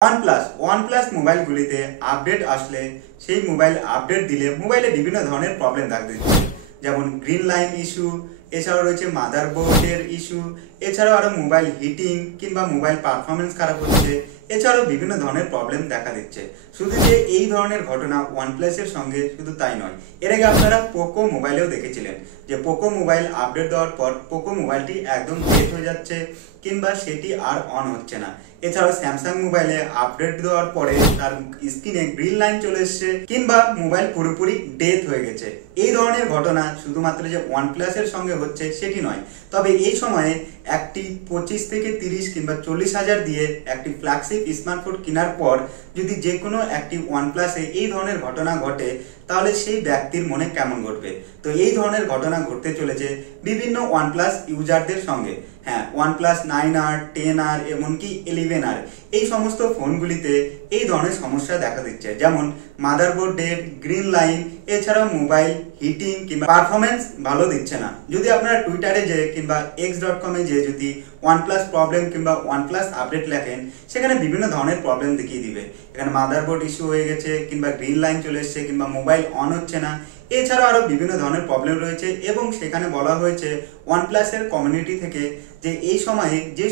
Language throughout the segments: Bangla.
ওয়ানপ্লাস মোবাইলগুলিতে আপডেট আসলে সেই মোবাইল আপডেট দিলে মোবাইলে বিভিন্ন ধরনের প্রবলেম দেখা দিচ্ছে, যেমন গ্রিন লাইন ইস্যু, এছাড়াও রয়েছে মাদারবোর্ডের ইস্যু, এছাড়াও আরও মোবাইল হিটিং কিংবা মোবাইল পারফরমেন্স খারাপ হচ্ছে, এছাড়াও বিভিন্ন ধরনের প্রবলেম দেখা দিচ্ছে। শুধু যে এই ধরনের ঘটনা ওয়ানপ্লাসের সঙ্গে শুধু তাই নয়, এর আগে আপনারা পোকো মোবাইলেও দেখেছিলেন যে পোকো মোবাইল আপডেট দেওয়ার পর পোকো মোবাইলটি একদম ডেড হয়ে যাচ্ছে কিংবা সেটি আর অন হচ্ছে না। এছাড়াও স্যামসাং মোবাইলে আপডেট দেওয়ার পরে তার স্ক্রিনে গ্রিন লাইন চলে এসছে কিংবা মোবাইল পুরোপুরি ডেথ হয়ে গেছে। এই ধরনের ঘটনা শুধুমাত্র যে ওয়ানপ্লাসের সঙ্গে হচ্ছে সেটি নয়, তবে এই সময়ে একটি 25 থেকে 30 কিংবা 40 হাজার দিয়ে একটি ফ্ল্যাগশিপ স্মার্টফোন কেনার পর যদি যে কোনো একটি ওয়ানপ্লাসে এই ধরনের ঘটনা ঘটে, তাহলে সেই ব্যক্তির মনে কেমন ঘটবে। তো এই ধরনের ঘটনা ঘটতে চলেছে বিভিন্ন ওয়ানপ্লাস ইউজারদের সঙ্গে। হ্যাঁ, ওয়ানপ্লাস 9R, 10R এমনকি 11R এই সমস্ত ফোনগুলিতে এই ধরনের সমস্যা দেখা দিচ্ছে, যেমন মাদারবোর্ড ডেড, গ্রিন লাইন, এছাড়াও মোবাইল হিটিং কিংবা পারফরমেন্স ভালো দিচ্ছে না। যদি আপনারা টুইটারে যে কিংবা x.com-এ যে যদি ওয়ানপ্লাস প্রবলেম কিংবা ওয়ানপ্লাস আপডেট লেখেন, সেখানে বিভিন্ন ধরনের প্রবলেম দেখিয়ে দিবে। এখানে মাদারবোর্ড ইস্যু হয়ে গেছে কিংবা গ্রিন লাইন চলে এসছে কিংবা মোবাইল অন হচ্ছে না, এছাড়াও আরও বিভিন্ন ধরনের প্রবলেম রয়েছে। এবং সেখানে বলা হয়েছে ওয়ানপ্লাসের কমিউনিটি থেকে যে এই সময়ে যে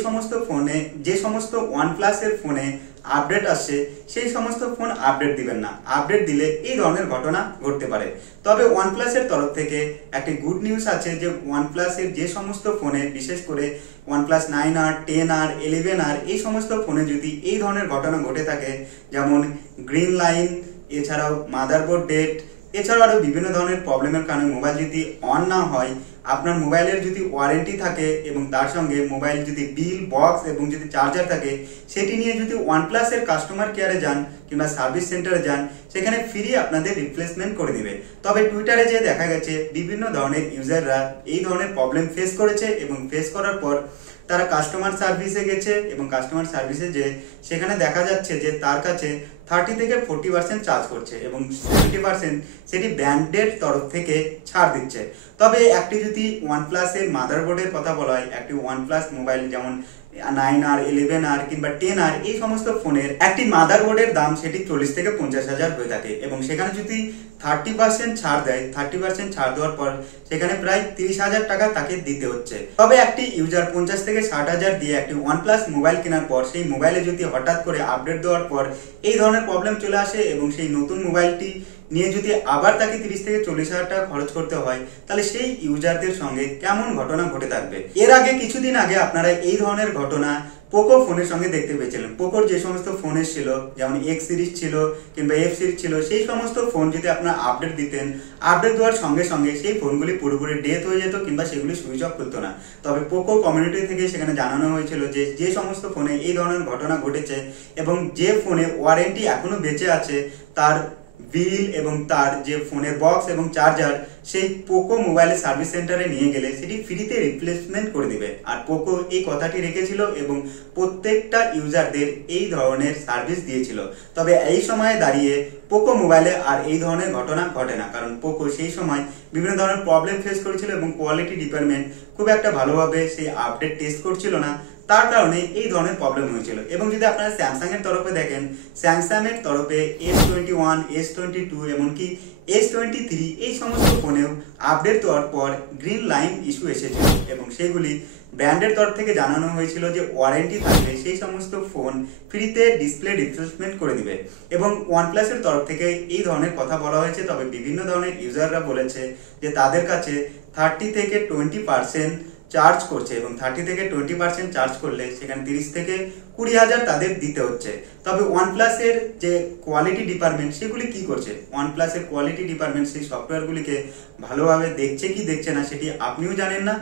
সমস্ত ওয়ানপ্লাসের ফোনে আপডেট আসছে সেই সমস্ত ফোন আপডেট দিবেন না। আপডেট দিলে এই ধরনের ঘটনা ঘটতে পারে। তবে ওয়ানপ্লাসের তরফ থেকে একটি গুড নিউজ আছে যে ওয়ানপ্লাসের যে সমস্ত ফোনে, বিশেষ করে ওয়ানপ্লাস 9R, 10R, 11R এই সমস্ত ফোনে যদি এই ধরনের ঘটনা ঘটে থাকে, যেমন গ্রিন লাইন, এছাড়াও মাদারবোর্ড ডেড, এছাড়াও আরও বিভিন্ন ধরনের প্রবলেমের কারণে মোবাইল যদি অন না হয়, আপনার মোবাইলের যদি ওয়ারেন্টি থাকে এবং তার সঙ্গে মোবাইল যদি বিল, বক্স এবং যদি চার্জার থাকে, সেটি নিয়ে যদি ওয়ানপ্লাসের কাস্টমার কেয়ারে যান কিংবা সার্ভিস সেন্টারে যান, সেখানে ফ্রি আপনাদের রিপ্লেসমেন্ট করে দিবে। তবে টুইটারে যে দেখা গেছে বিভিন্ন ধরনের ইউজাররা এই ধরনের প্রবলেম ফেস করেছে এবং ফেস করার পর তারা কাস্টমার সার্ভিসে গেছে এবং কাস্টমার সার্ভিসে যে সেখানে দেখা যাচ্ছে যে তার কাছে 30 থেকে 40% চার্জ করছে এবং 70% সেটি ব্র্যান্ডের তরফ থেকে ছাড় দিচ্ছে। তবে একটি যদি ওয়ানপ্লাসের মাদারবোর্ডের কথা বলা হয়, একটি ওয়ানপ্লাস মোবাইল যেমন 9R, 11R কিংবা 10R এই সমস্ত ফোনের একটি মাদারবোর্ডের দাম সেটি 40 থেকে 50 হাজার হয়ে থাকে এবং সেখানে যদি 30% ছাড় দেয়, 30% ছাড় দেওয়ার পর সেখানে প্রায় 30 হাজার টাকা তাকে দিতে হচ্ছে। তবে একটি ইউজার 50 থেকে 60 হাজার দিয়ে একটি ওয়ানপ্লাস মোবাইল কেনার পর সেই মোবাইলে যদি হঠাৎ করে আপডেট দেওয়ার পর এই ধরনের প্রবলেম চলে আসে এবং সেই নতুন মোবাইলটি নিয়ে যদি আবার তাকে 30 থেকে 40 হাজার টাকা খরচ করতে হয়, তাহলে সেই ইউজারদের সঙ্গে কেমন ঘটনা ঘটে থাকবে। এর আগে কিছুদিন আগে আপনারা এই ধরনের ঘটনা পোকো ফোনের সঙ্গে দেখতে পেয়েছিলেন। পোকোর যে সমস্ত ফোন ছিল, যেমন X সিরিজ ছিল কিংবা F সিরিজ ছিল, সেই সমস্ত ফোন যদি আপনারা আপডেট দিতেন, আপডেট দেওয়ার সঙ্গে সঙ্গে সেই ফোনগুলি পুরোপুরি ডেথ হয়ে যেত কিংবা সেগুলি সুইচ অফ করতো না। তবে পোকো কমিউনিটি থেকে সেখানে জানানো হয়েছিল যে যে সমস্ত ফোনে এই ধরনের ঘটনা ঘটেছে এবং যে ফোনে ওয়ারেন্টি এখনো বেঁচে আছে, তার বিল এবং তার যে ফোনের বক্স এবং চার্জার সেই পোকো মোবাইলের সার্ভিস সেন্টারে নিয়ে গেলে সেটি ফ্রিতে রিপ্লেসমেন্ট করে দিবে। আর পোকো এই কথাটি রেখেছিল এবং প্রত্যেকটা ইউজারদের এই ধরনের সার্ভিস দিয়েছিল। তবে এই সময়ে দাঁড়িয়ে পোকো মোবাইলে আর এই ধরনের ঘটনা ঘটে না, কারণ পোকো সেই সময় বিভিন্ন ধরনের প্রবলেম ফেস করেছিল এবং কোয়ালিটি ডিপার্টমেন্ট খুব একটা ভালোভাবে সেই আপডেট টেস্ট করছিল না, তার কারণে এই ধরনের প্রবলেম হয়েছিল। এবং যদি আপনারা স্যামসাং এর তরফে দেখেন, স্যামসাং এর তরফে S21, S22 এমনকি S23 এই সমস্ত ফোনেও আপডেট দেওয়ার পর গ্রিন লাইন ইস্যু এসেছিল এবং সেগুলি ব্র্যান্ডের তরফ থেকে জানানো হয়েছিল যে ওয়ারেন্টি থাকলে সেই সমস্ত ফোন ফ্রিতে ডিসপ্লে রিপ্লেসমেন্ট করে দিবে। এবং ওয়ানপ্লাসের তরফ থেকে এই ধরনের কথা বলা হয়েছে। তবে বিভিন্ন ধরনের ইউজাররা বলেছে যে তাদের কাছে 30 থেকে 20% চার্জ করছে এবং 30 থেকে 20% চার্জ করলে সেখানে 30 থেকে 20 হাজার তাদের দিতে হচ্ছে। তবে ওয়ানপ্লাসের যে কোয়ালিটি ডিপার্টমেন্ট সেগুলি কি করছে, ওয়ানপ্লাসের কোয়ালিটি ডিপার্টমেন্ট সেই সফটওয়্যারগুলিকে ভালোভাবে দেখছে কি দেখছে না সেটি আপনিও জানেন না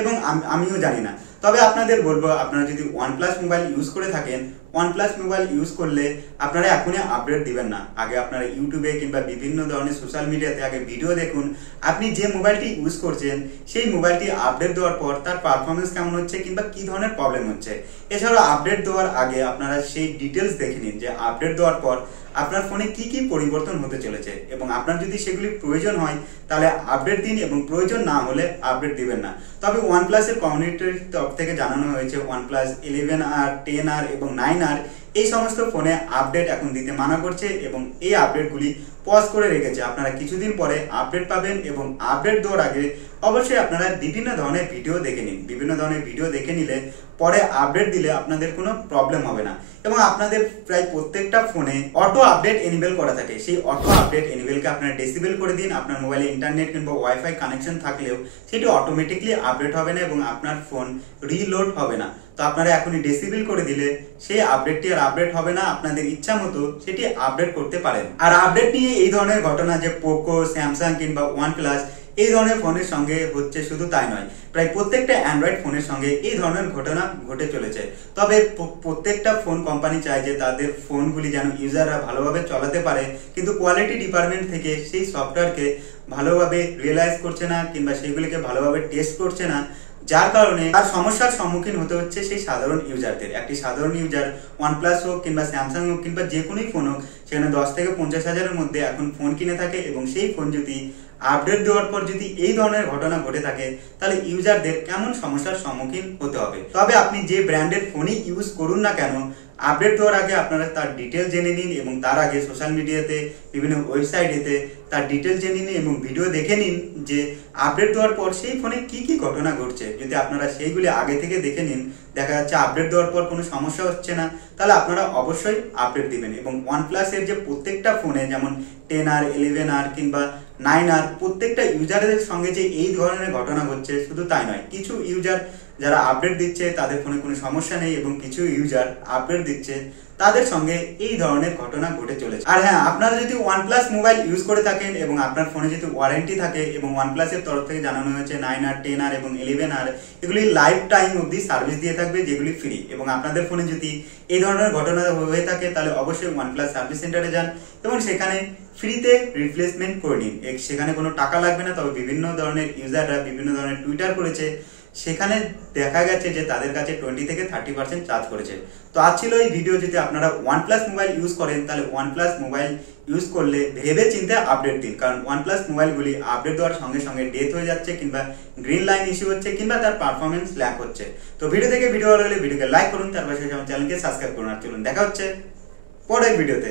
এবং আমিও জানি না। তবে আপনাদের বলবো, আপনারা যদি ওয়ানপ্লাস মোবাইল ইউজ করে থাকেন, ওয়ানপ্লাস মোবাইল ইউজ করলে আপনারা এখনই আপডেট দিবেন না। আগে আপনারা ইউটিউবে কিংবা বিভিন্ন ধরনের সোশ্যাল মিডিয়াতে আগে ভিডিও দেখুন, আপনি যে মোবাইলটি ইউজ করছেন সেই মোবাইলটি আপডেট দেওয়ার পর তার পারফরমেন্স কেমন হচ্ছে কিংবা কি ধরনের প্রবলেম হচ্ছে। এছাড়াও আপডেট দেওয়ার আগে আপনারা সেই ডিটেলস দেখে নিন যে আপডেট দেওয়ার পর আপনার ফোনে কি কি পরিবর্তন হতে চলেছে এবং আপনার যদি সেগুলি প্রয়োজন হয় তাহলে আপডেট দিন এবং প্রয়োজন না হলে আপডেট দিবেন না। তবে ওয়ানপ্লাসের কমিউনিটির তরফ থেকে জানানো হয়েছে ওয়ানপ্লাস 11R, 10R এবং 9R এই সমস্ত ফোনে আপডেট এখন দিতে মানা করছে এবং এই আপডেটগুলি পজ করে রেখেছে। আপনারা কিছুদিন পরে আপডেট পাবেন এবং আপডেট দেওয়ার আগে অবশ্যই আপনারা বিভিন্ন ধরনের ভিডিও দেখে নিন। বিভিন্ন ধরনের ভিডিও দেখে নিলে পরে আপডেট দিলে আপনাদের কোনো প্রবলেম হবে না। এবং আপনাদের প্রায় প্রত্যেকটা ফোনে অটো আপডেট এনেবল করা থাকে। সেই অটো আপডেট এনেবলকে আপনারা ডিসেবল করে দিন। আপনার মোবাইলে ইন্টারনেট কিংবা ওয়াইফাই কানেকশন থাকলেও সেটি অটোমেটিকলি আপডেট হবে না এবং আপনার ফোন রিলোড হবে না। তো আপনারা এখনই ডিসেবল করে দিলে সেই আপডেটটি আর আপডেট হবে না। আপনাদের ইচ্ছা মতো সেটি আপডেট করতে পারেন। আর আপডেট নিয়ে এই ধরনের ঘটনা যে পোকো, স্যামসাং কিংবা ওয়ানপ্লাস এই ধরনের ফোনের সঙ্গে হচ্ছে শুধু তাই নয়, প্রায় প্রত্যেকটা অ্যান্ড্রয়েড ফোনের সঙ্গে এই ধরনের ঘটনা ঘটে চলেছে। তবে প্রত্যেকটা ফোন কোম্পানি চায় যে তাদের ফোনগুলি যেন ইউজাররা ভালোভাবে চালাতে পারে, কিন্তু কোয়ালিটি ডিপার্টমেন্ট থেকে সেই সফটওয়্যারকে ভালোভাবে রিয়েলাইজ করছে না কিংবা সেগুলিকে ভালোভাবে টেস্ট করছে না, যার কারণে তার সমস্যার সম্মুখীন হতে হচ্ছে সেই সাধারণ ইউজারদের। একটি সাধারণ ইউজার ওয়ানপ্লাস হোক কিংবা স্যামসাং হোক কিংবা যে কোনোই ফোন হোক, সেখানে 10 থেকে 50 হাজারের মধ্যে এখন ফোন কিনে থাকে এবং সেই ফোন যদি আপডেট দেওয়ার পর যদি এই ধরনের ঘটনা ঘটে থাকে তাহলে ইউজারদের কেমন সমস্যার সম্মুখীন হতে হবে। তবে আপনি যে ব্র্যান্ডের ফোনই ইউজ করুন না কেন, আপডেট দেওয়ার আগে আপনারা তার ডিটেল জেনে নিন এবং তার আগে সোশ্যাল মিডিয়াতে বিভিন্ন ওয়েবসাইটেতে তার ডিটেল জেনে নিন এবং ভিডিও দেখে নিন যে আপডেট দেওয়ার পর সেই ফোনে কি কি ঘটনা ঘটছে। যদি আপনারা সেইগুলি আগে থেকে দেখে নিন, দেখা যাচ্ছে আপডেট দেওয়ার পর কোনো সমস্যা হচ্ছে না, তাহলে আপনারা অবশ্যই আপডেট দিবেন। এবং ওয়ানপ্লাসের যে প্রত্যেকটা ফোনে যেমন 10R, 11R কিংবা 9R প্রত্যেকটা ইউজারদের সঙ্গে যে এই ধরনের ঘটনা ঘটছে শুধু তাই নয়, কিছু ইউজার যারা আপডেট দিচ্ছে তাদের ফোনে কোনো সমস্যা নেই এবং কিছু ইউজার আপডেট দিচ্ছে তাদের সঙ্গে এই ধরনের ঘটনা ঘটে চলেছে। আর হ্যাঁ, আপনারা যদি ওয়ানপ্লাস মোবাইল ইউজ করে থাকেন এবং আপনার ফোনে যদি ওয়ারেন্টি থাকে এবং ওয়ানপ্লাসের তরফ থেকে জানানো হয়েছে 9R, 10R এবং 11R এগুলি লাইফ টাইম অবধি সার্ভিস দিয়ে থাকবে, যেগুলি ফ্রি। এবং আপনাদের ফোনে যদি এই ধরনের ঘটনা হয়ে থাকে তাহলে অবশ্যই ওয়ানপ্লাস সার্ভিস সেন্টারে যান এবং সেখানে ফ্রিতে রিপ্লেসমেন্ট করে নিন। সেখানে কোনো টাকা লাগবে না। তবে বিভিন্ন ধরনের ইউজাররা বিভিন্ন ধরনের টুইটার করেছে, সেখানে দেখা গেছে যে তাদের কাছে 20 থেকে 30% চার্জ করেছে। তো আজ ছিল এই ভিডিও। যদি আপনারা ওয়ানপ্লাস মোবাইল ইউজ করেন তাহলে ওয়ানপ্লাস মোবাইল ইউজ করলে ভেবে চিন্তে আপডেট দিন, কারণ ওয়ানপ্লাস মোবাইলগুলি আপডেট দেওয়ার সঙ্গে সঙ্গে ডেথ হয়ে যাচ্ছে কিংবা গ্রিন লাইন ইস্যু হচ্ছে কিংবা তার পারফরমেন্স ল্যাক হচ্ছে। তো ভিডিও থেকে ভিডিও ভালো লাগলে ভিডিওকে লাইক করুন, তারপর সেই চ্যানেলকে সাবস্ক্রাইব করুন। আর চলুন দেখা হচ্ছে পরের ভিডিওতে।